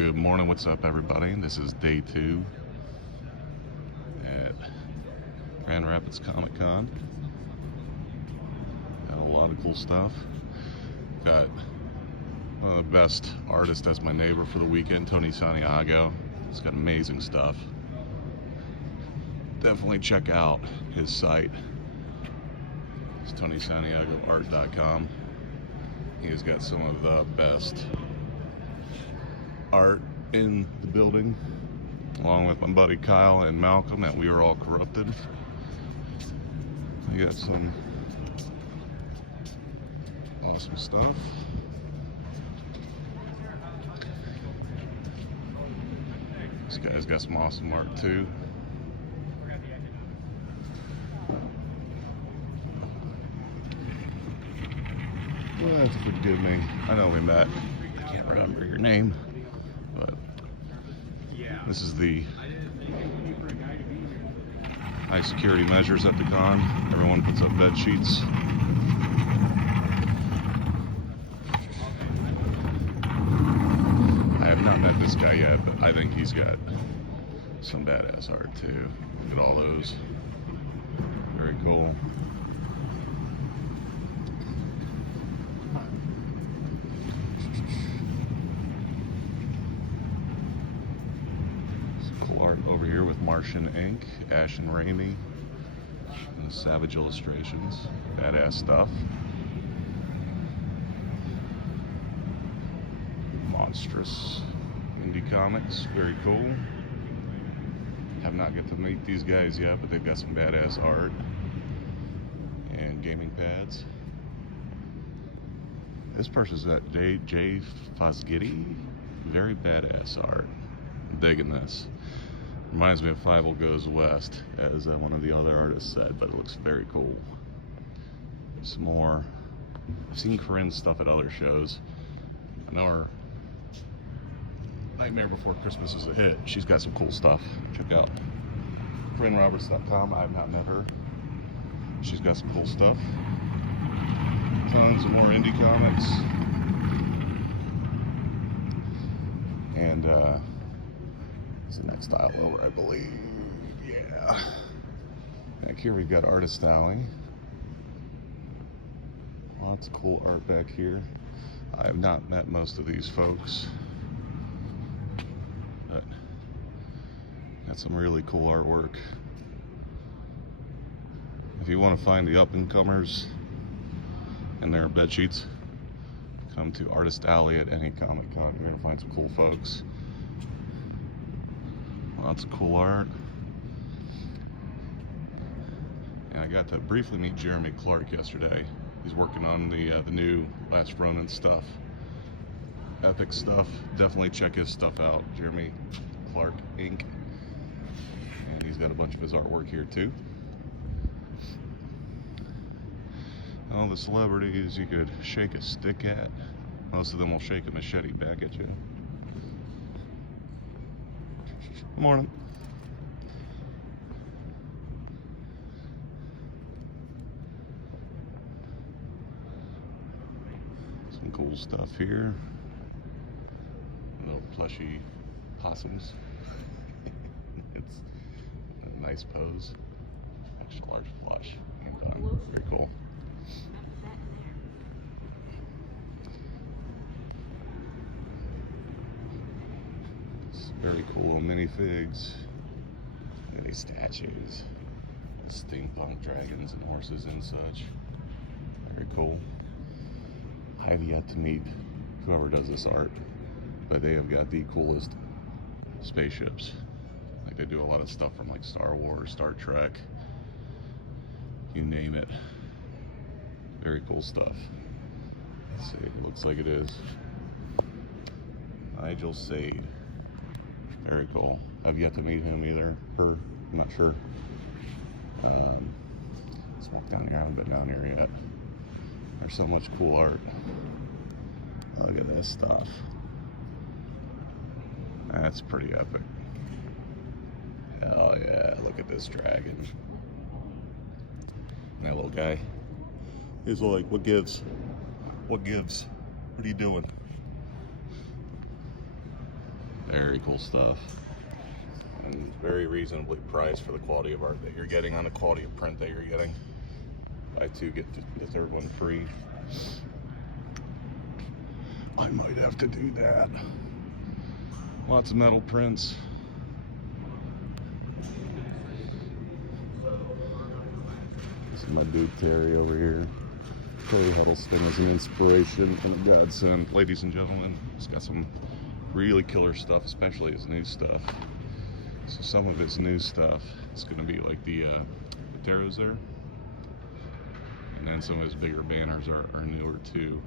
Good morning, what's up everybody? This is day 2 at Grand Rapids Comic Con. Got a lot of cool stuff. Got one of the best artists as my neighbor for the weekend, Tony Santiago. He's got amazing stuff. Definitely check out his site. It's TonySantiagoArt.com. He has got some of the best art in the building, along with my buddy Kyle and Malcolm at We Are All Corrupted. I got some awesome stuff. This guy's got some awesome art too. Well, that's forgive me. I know we met. I can't remember your name, but this is the high security measures at the con. Everyone puts up bed sheets. I have not met this guy yet, but I think he's got some badass art too. Look at all those. Very cool. Art over here with Martian Ink, Ash and Raimi, and Savage Illustrations. Badass stuff. Monstrous Indie Comics, very cool. Have not get to meet these guys yet, but they've got some badass art and gaming pads. This person's at J. Fosgitti. Very badass art. I'm digging this. Reminds me of Fievel Goes West, as one of the other artists said, but it looks very cool. Some more. I've seen Corinne's stuff at other shows. I know her Nightmare Before Christmas is a hit. She's got some cool stuff. Check out CorinneRoberts.com. I've not met her. She's got some cool stuff. Tons of more indie comics. And it's the next aisle over, I believe. Yeah. Back here we've got Artist Alley. Lots of cool art back here. I have not met most of these folks, but got some really cool artwork. If you want to find the up-and-comers and their bed sheets, come to Artist Alley at any Comic Con. You're gonna find some cool folks. Lots of cool art. And I got to briefly meet Jeremy Clark yesterday. He's working on the new Last Ronin stuff. Epic stuff. Definitely check his stuff out. Jeremy Clark Inc. And he's got a bunch of his artwork here too. All the celebrities you could shake a stick at. Most of them will shake a machete back at you. Morning. Some cool stuff here. Little plushy possums. It's a nice pose. Extra large plush. Very cool. Very cool little minifigs, mini statues, steampunk dragons and horses and such. Very cool. I have yet to meet whoever does this art, but they have got the coolest spaceships. Like, they do a lot of stuff from like Star Wars, Star Trek, you name it. Very cool stuff. Let's see, it looks like it is Nigel Sade. Very cool. I've yet to meet him either. Her, I'm not sure. Let's walk down here. I haven't been down here yet. There's so much cool art. Look at this stuff. That's pretty epic. Hell yeah, look at this dragon. And that little guy. He's like, what gives? What gives? What are you doing? Very cool stuff. And very reasonably priced for the quality of art that you're getting on the quality of print that you're getting. Buy two, get the third one free. I might have to do that. Lots of metal prints. This is my dude Terry over here. Terry Huddleston is an inspiration from a godsend. Ladies and gentlemen, he's got some really killer stuff, especially his new stuff. So some of his new stuff is going to be like the Teros there. And then some of his bigger banners are newer too.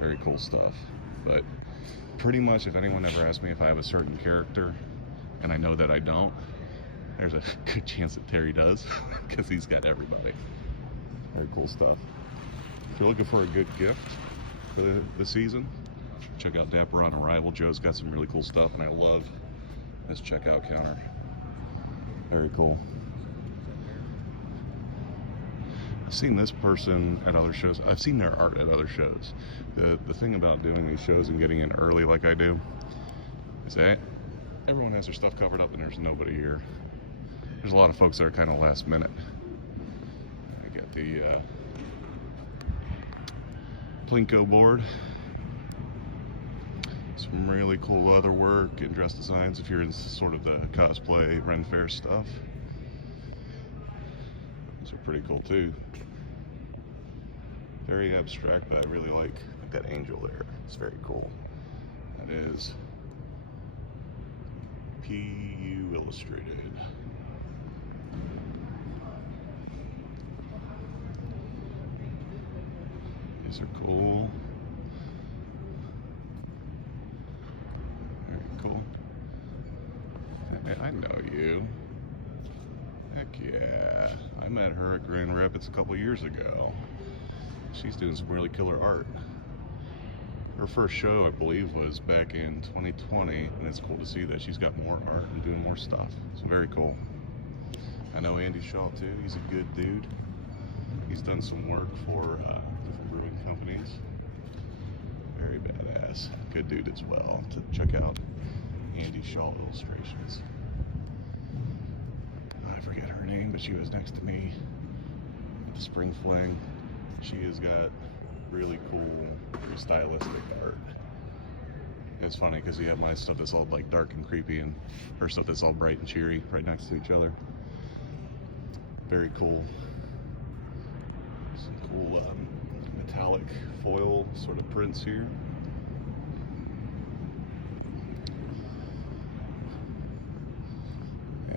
Very cool stuff. But pretty much if anyone ever asks me if I have a certain character, and I know that I don't, there's a good chance that Terry does, because he's got everybody. Very cool stuff. If you're looking for a good gift for the season, check out Dapper on Arrival. Joe's got some really cool stuff, and I love this checkout counter. Very cool. I've seen this person at other shows. I've seen their art at other shows. The thing about doing these shows and getting in early like I do is that everyone has their stuff covered up and there's nobody here. There's a lot of folks that are kind of last minute. I get the Plinko board. Some really cool leather work and dress designs if you're in sort of the cosplay, Ren Fair stuff. Those are pretty cool too. Very abstract, but I really like that angel there. It's very cool. That is PU Illustrated. These are cool. Very cool. I know you. Heck yeah. I met her at Grand Rapids a couple years ago. She's doing some really killer art. Her first show, I believe, was back in 2020, and it's cool to see that she's got more art and doing more stuff. It's very cool. I know Andy Shaw too. He's a good dude. He's done some work for different brewing companies. Very badass. Good dude as well. To check out Andy Shaw illustrations. I forget her name, but she was next to me at the Spring Fling. She has got really cool, very stylistic art. It's funny because you have my stuff that's all like dark and creepy, and her stuff that's all bright and cheery right next to each other. Very cool. Some cool metallic foil sort of prints here.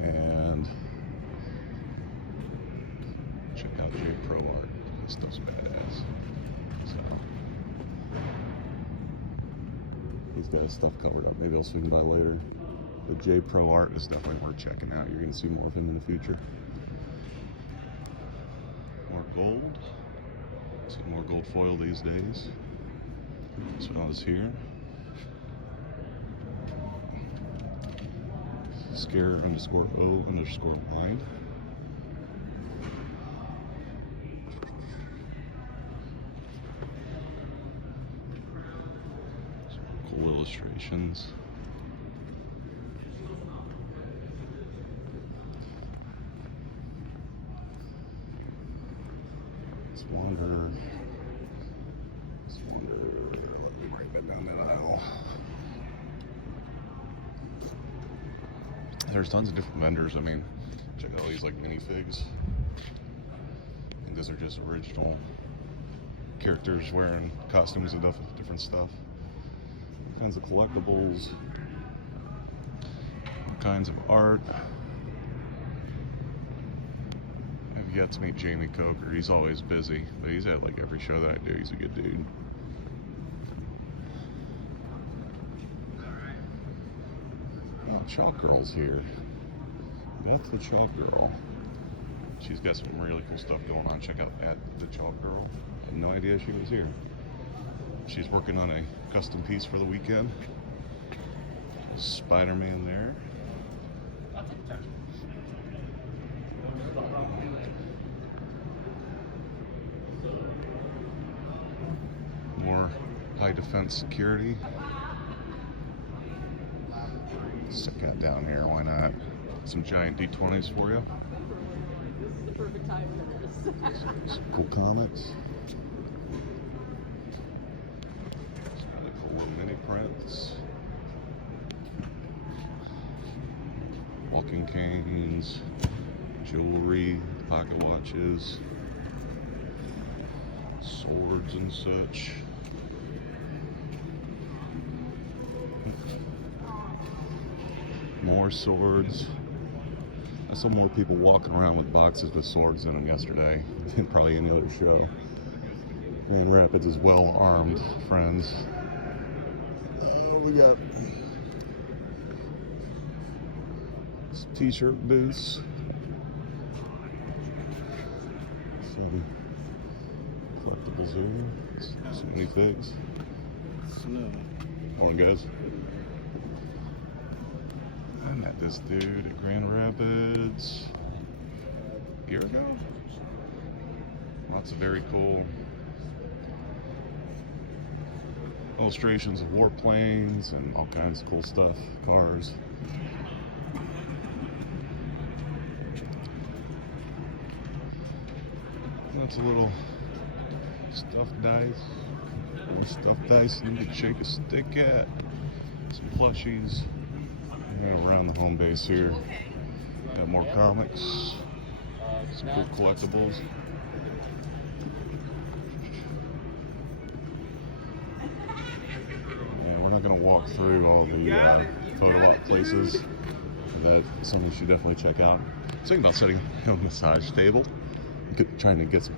And check out J Pro Art. This stuff's badass. So he's got his stuff covered up. Maybe I'll swing by later. The J Pro Art is definitely worth checking out. You're going to see more of him in the future. More gold. See more gold foil these days. This one is here. Scare_O_blind. Cool illustrations. Let's wander. Let me break that down that aisle. There's tons of different vendors. I mean, check out all these like minifigs. I think those are just original characters wearing costumes and different stuff. All kinds of collectibles, all kinds of art. I've yet to meet Jamie Coker. He's always busy, but he's at like every show that I do. He's a good dude. Oh, Chalk Girl's here. That's the Chalk Girl. She's got some really cool stuff going on. Check out at the Chalk Girl. I had no idea she was here. She's working on a custom piece for the weekend. Spider-Man there. More high defense security. down here, why not? Some giant D20s for you. This is the perfect time for this. Some cool comics. Some really cool little mini prints. Walking canes, jewelry, pocket watches, swords and such. More swords. I saw more people walking around with boxes with swords in them yesterday than probably any other show. Grand Rapids is well armed, friends. We got some t-shirt booths. Some collectibles here. So many things. Hold on, guys. I met this dude at Grand Rapids a year ago. Lots of very cool illustrations of warplanes and all kinds of cool stuff, cars. That's a little stuffed dice. More stuffed dice you can shake a stick at. Some plushies. Around the home base here. Got more comics. Some cool collectibles. Yeah, we're not going to walk through all the photo op places that somebody should definitely check out. Thinking about setting a massage table. Trying to get some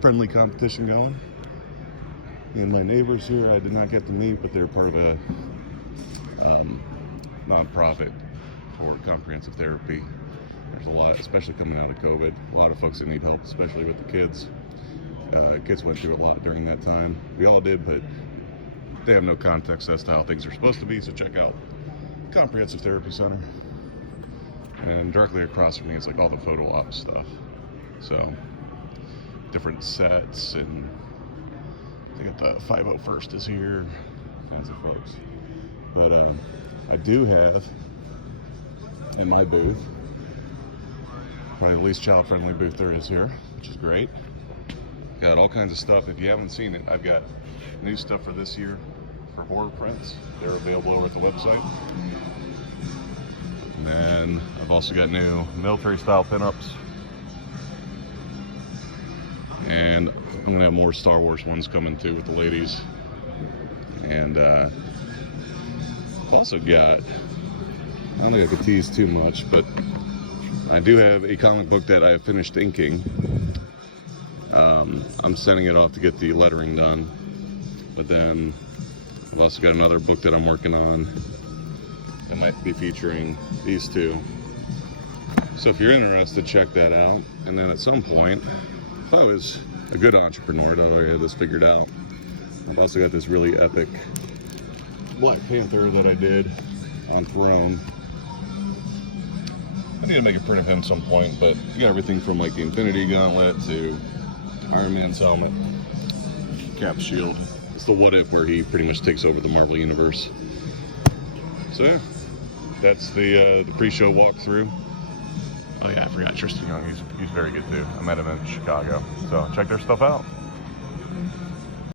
friendly competition going. And my neighbors here I did not get to meet, but they're part of a non-profit for comprehensive therapy. There's a lot, especially coming out of COVID, a lot of folks that need help, especially with the kids. Kids went through a lot during that time. We all did, but they have no context as to how things are supposed to be, so check out Comprehensive Therapy Center. And directly across from me is like all the photo op stuff. So, different sets, and they got the 501st is here, kinds of folks. But I do have in my booth, probably the least child-friendly booth there is here, which is great. Got all kinds of stuff. If you haven't seen it, I've got new stuff for this year for horror prints. They're available over at the website. And then I've also got new military-style pinups. And I'm gonna have more Star Wars ones coming too with the ladies. And I've also got, I don't think I could tease too much, but I do have a comic book that I have finished inking. I'm sending it off to get the lettering done. But then I've also got another book that I'm working on that might be featuring these two. So if you're interested, check that out. And then at some point, if I was a good entrepreneur, I'd already have this figured out. I've also got this really epic Black Panther that I did on Throne. I need to make a print of him at some point, but you got everything from like the Infinity Gauntlet to Iron Man's helmet, Cap's shield. It's the What If where he pretty much takes over the Marvel Universe. So yeah, that's the pre-show walkthrough. Oh yeah, I forgot Tristan Young. He's very good too. I met him in Chicago. So check their stuff out.